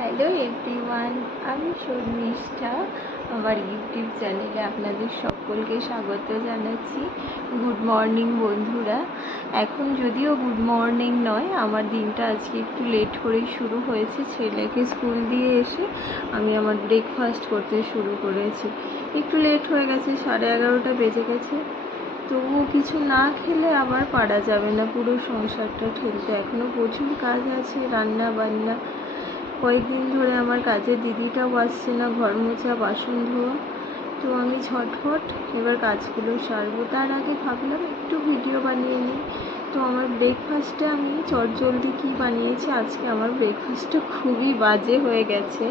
Hello everyone, আমি শর্মিষ্ঠা। আমার YouTube চ্যানেলে আপনাদের সকলকে স্বাগত জানাচ্ছি। গুড মর্নিং বন্ধুরা। এখন যদিও গুড মর্নিং নয়, আমার দিনটা আজকে একটু লেট করেই শুরু হয়েছে। ছেলেকে স্কুল দিয়ে এসে আমি আমার ব্রেকফাস্ট করতে শুরু করেছি। একটু লেট হয়ে গেছে, 11:30 বেজে গেছে। তবুও কিছু না খেলে আবার পারা যাবে না পুরো সংসারটা ঠেলতে। এখনও প্রচুর কাজ আছে, রান্না বান্না। কয়েকদিন ধরে আমার কাজের দিদিটাও আসছে না, ঘর মোছা, বাসন ধোয়া। তো আমি ঝটফট এবার কাজগুলো সারবো। তার আগে ভাবলাম একটু ভিডিও বানিয়ে নিই। তো আমার ব্রেকফাস্টে আমি চটজলদি কী বানিয়েছি, আজকে আমার ব্রেকফাস্টটা খুবই বাজে হয়ে গেছে।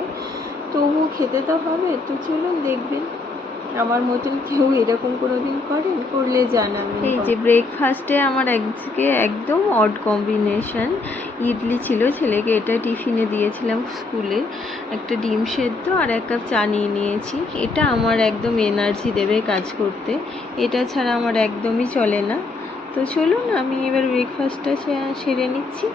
তবুও খেতে তো হবে, তো চলুন দেখবেন আমার মতন কেউ এরকম কোনো দিন করেন, করলে জানাবেন। এই যে ব্রেকফাস্টে আমার আজকে একদম অড কম্বিনেশন। ইডলি ছিল, ছেলেকে এটা টিফিনে দিয়েছিলাম স্কুলে। একটা ডিম সেদ্ধ আর 1 কাপ চা নিয়ে নিয়েছি। এটা আমার একদম এনার্জি দেবে কাজ করতে, এটা ছাড়া আমার একদমই চলে না। তো চলুন আমি এবার ব্রেকফাস্টটা সেরে নিচ্ছি।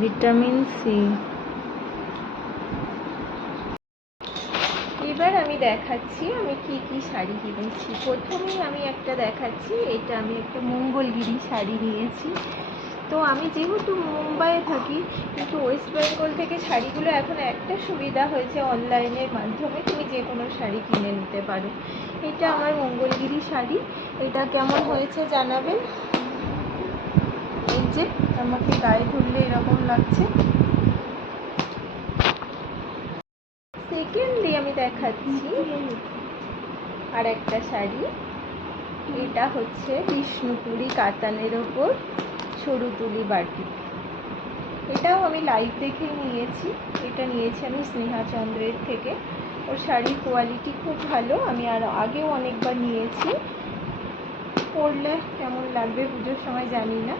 Vitamin C. এবার আমি দেখাচ্ছি আমি কি কি শাড়ি কিনেছি। প্রথমেই আমি একটা দেখাচ্ছি, এটা আমি একটা মঙ্গলগিরি শাড়ি নিয়েছি। তো আমি যেহেতু মুম্বাইয়ে থাকি, কিন্তু ওয়েস্ট বেঙ্গল থেকে শাড়িগুলো এখন একটা সুবিধা হয়েছে, অনলাইনের মাধ্যমে তুমি যে কোনো শাড়ি কিনে নিতে পারো। এটা আমার মঙ্গলগিরি শাড়ি, এটা কেমন হয়েছে জানাবেন। এই যে আমাকে গায়ে ধরলে এরকম লাগছে। সেকেন্ডলি আমি দেখাচ্ছি আর একটা শাড়ি। এটা হচ্ছে বিষ্ণুপুরি কাতানের ওপর সরু তুলি বাটিক। এটাও আমি লাইভ দেখে নিয়েছি। এটা নিয়েছি আমি স্নেহা চন্দ্রের থেকে। ওর শাড়ির কোয়ালিটি খুব ভালো, আমি আর আগেও অনেকবার নিয়েছি। পরলে কেমন লাগবে পুজোর সময় জানি না।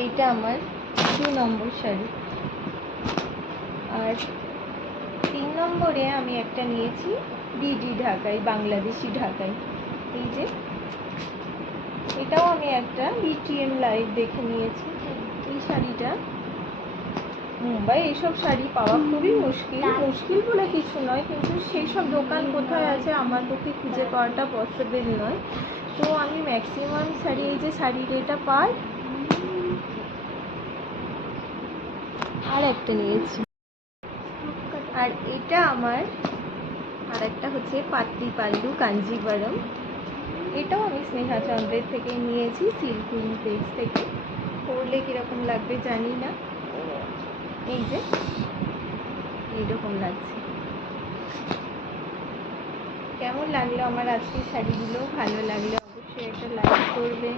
এইটা আমার 2 নম্বর শাড়ি। আর 3 নম্বরে আমি একটা নিয়েছি ডিডি ঢাকাই, বাংলাদেশি ঢাকাই। এই যে এটাও আমি একটা বিটিএম লাইভ দেখে নিয়েছি। এই শাড়িটা মুম্বাই এইসব শাড়ি পাওয়া খুবই মুশকিল বলে কিছু নয়, কিন্তু সেই সব দোকান কোথায় আছে আমার পক্ষে খুঁজে পাওয়াটা পসিবল নয়। তো আমি ম্যাক্সিমাম শাড়ি, এই যে শাড়ির এটা পাই। আর একটা নিয়েছি, আর এটা আমার আর একটা হচ্ছে পাটলি পাল্লু কাঞ্জিভারম। এটাও আমি স্নেহা চন্দ্রের থেকে নিয়েছি, সিল্ক পেজ থেকে। পরলে কীরকম লাগবে জানি না। এই যে এইরকম লাগছে। কেমন লাগলো আমার আজকের শাড়িগুলো? ভালো লাগলে অবশ্যই একটা লাইক করবেন।